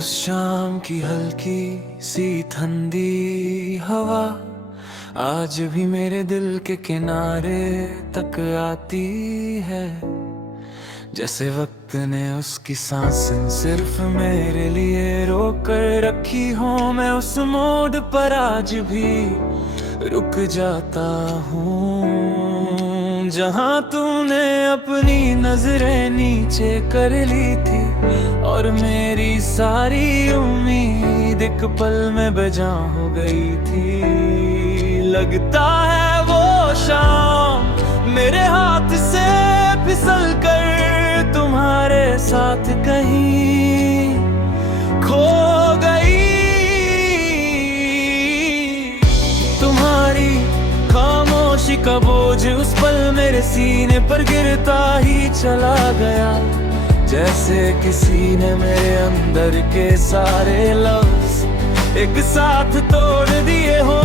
उस शाम की हल्की सी ठंडी हवा आज भी मेरे दिल के किनारे तक आती है। जैसे वक्त ने उसकी सांसें सिर्फ मेरे लिए रोक कर रखी हो। मैं उस मोड़ पर आज भी रुक जाता हूँ जहाँ तूने अपनी नजरें नीचे कर ली थी और मेरी सारी उम्मीद एक पल में बेजां हो गई थी। लगता है वो शाम मेरे हाथ से फिसल कर तुम्हारे साथ कहीं खो गई। तुम्हारी खामोशी का बोझ उस पल मेरे सीने पर गिरता ही चला गया, जैसे किसी ने मेरे अंदर के सारे लफ्ज एक साथ तोड़ दिए हो।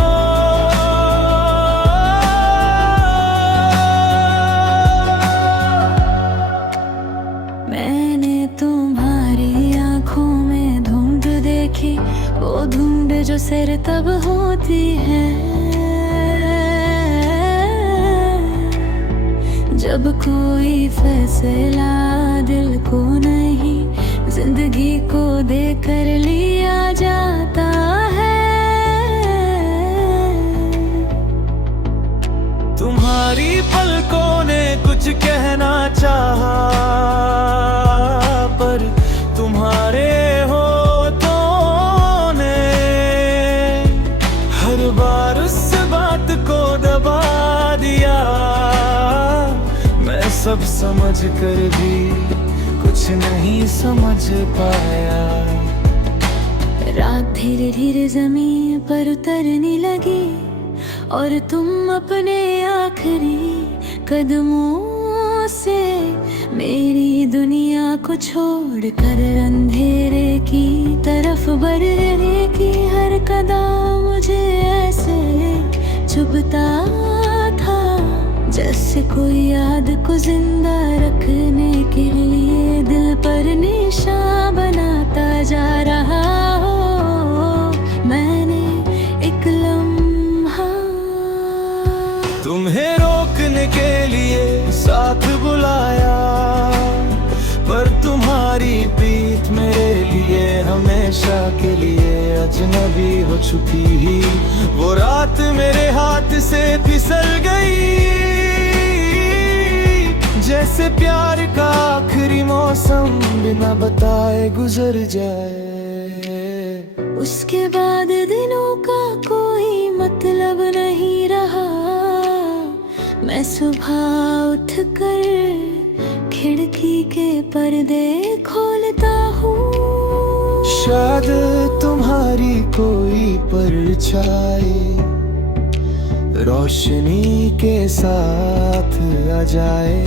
मैंने तुम्हारी आंखों में धुंध देखी, वो धुंध जो सिर तब होती है जब कोई फैसला दिल को नहीं जिंदगी को देकर लिया जाता है। तुम्हारी पलकों ने कुछ कहना चाहा पर तुम्हारे होठों ने हर बार उस बात को दबा दिया। मैं सब समझ कर भी कुछ नहीं समझ पाया। रात धीरे धीरे जमीन पर उतरने लगी और तुम अपने आखिरी कदमों से मेरी दुनिया को छोड़कर अंधेरे की तरफ बढ़ने की हर कदम मुझे ऐसे चुभता था जैसे कोई याद को जिंदा रखने के लिए दिल पर निशान बनाता जा रहा हो। मैंने एक लम्हा तुम्हें रोकने के लिए साथ बुलाया पर तुम्हारी पीठ मेरे लिए हमेशा के लिए अजनबी हो चुकी ही। वो रात मेरे हाथ से फिसल गई जैसे प्यार का आखिरी मौसम बिना बताए गुजर जाए। उसके बाद दिनों का कोई मतलब नहीं रहा। मैं सुबह उठकर खिड़की के पर्दे खोलता हूँ, शायद तुम्हारी कोई परछाई रोशनी के साथ आ जाए।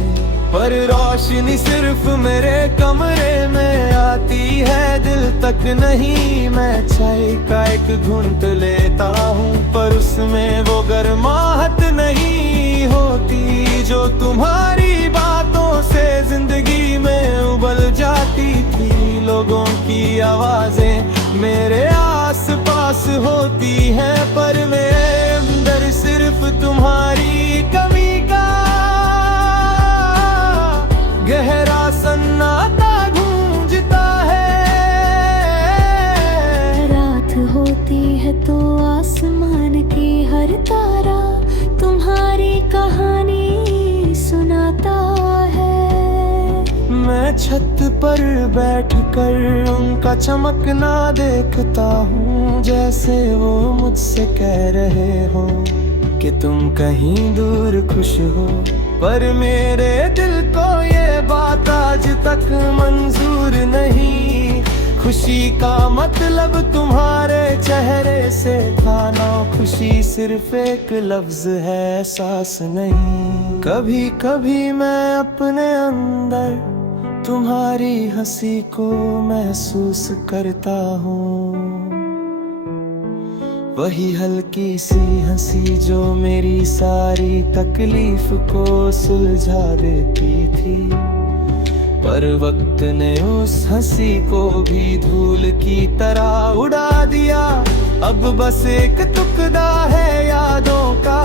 पर रोशनी सिर्फ मेरे कमरे में आती है, दिल तक नहीं। मैं चाय का एक घूंट लेता हूँ पर उसमें वो गर्माहट नहीं होती जो तुम्हारी बातों से जिंदगी में उबल जाती थी। लोगों की आवाजें मेरे आस पास होती हैं पर मेरे अंदर सिर्फ तुम्हारी कमी का गहरा सन्नाटा गूंजता है। रात होती है तो आसमान की हर तारा तुम्हारी कहानी सुनाता है। मैं छत पर बैठकर उनका चमकना देखता हूँ जैसे वो मुझसे कह रहे हो कि तुम कहीं दूर खुश हो। पर मेरे दिल को ये बात आज तक मंजूर नहीं। खुशी का मतलब तुम्हारे चेहरे से था ना, खुशी सिर्फ एक लफ्ज है, एहसास नहीं। कभी कभी मैं अपने अंदर तुम्हारी हंसी को महसूस करता हूँ, वही हल्की सी हंसी जो मेरी सारी तकलीफ को सुलझा देती थी। पर वक्त ने उस हंसी को भी धूल की तरह उड़ा दिया। अब बस एक टुकड़ा है यादों का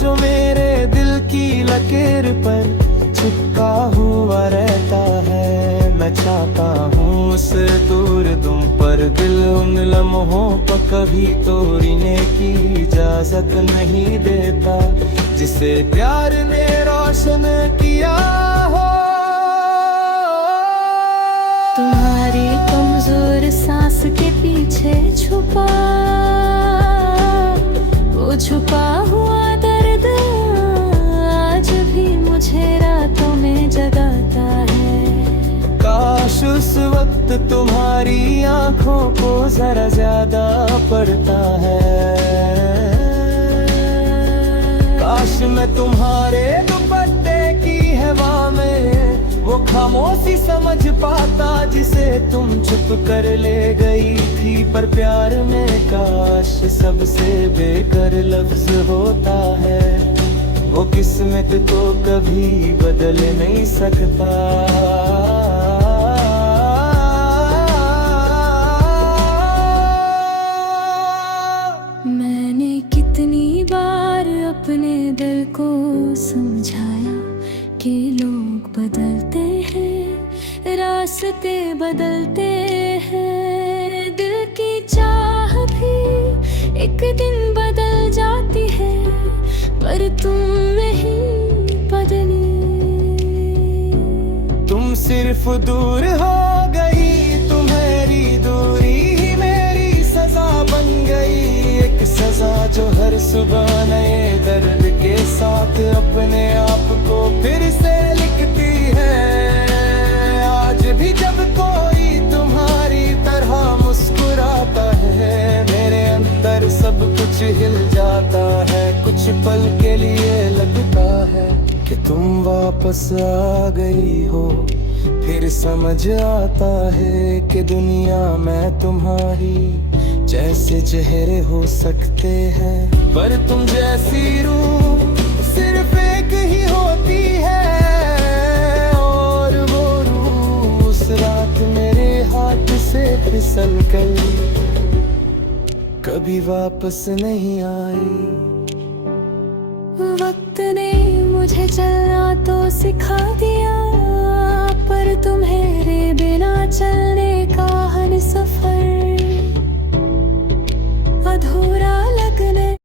जो मेरे दिल की लकीर पर चिपका हुआ रहता है। मैं चाहता हूँ उसे दूर दूं पर दिल उन लम्हों को कभी तोड़ने की इजाजत नहीं देता जिसे प्यार ने रोशन किया हो। तुम्हारी कमजोर सांस के पीछे छुपा वो छुपा हुआ दर्द आज भी मुझे रातों में जगाता है। काश उस वक्त तुम्हारी आंखों को जरा ज्यादा पड़ता है। काश मैं तुम्हारे दुपट्टे की हवा में वो खामोशी समझ पाता जिसे तुम चुप कर ले गई थी। पर प्यार में काश सबसे बेकर लफ्ज होता है वो किस्मत को कभी बदल नहीं सकता। मैंने कितनी बार अपने दिल को समझाया कि लोग बदलते हैं रास्ते बदलते हैं। दिल की चाह भी एक दिन बदल जाती है पर तुम नहीं बदली। तुम सिर्फ दूर हो गई तुम्हारी दूरी ही मेरी सजा बन गई। एक सजा जो हर सुबह नए दर्द के साथ अपने आप को फिर से लिखती है। आज भी जब कोई तुम्हारी तरह मुस्कुराता है मेरे अंदर सब कुछ हिल जाता है। कुछ पल के लिए लगता है कि तुम वापस आ गई हो। फिर समझ आता है कि दुनिया में तुम्हारी जैसे चेहरे हो सकते हैं पर तुम जैसी रूह सिर्फ एक ही होती है। और वो रूह उस रात मेरे हाथ से फिसल कर कभी वापस नहीं आई। वक्त ने मुझे चलना तो सिखा दिया पर तुम्हारे बिना चलने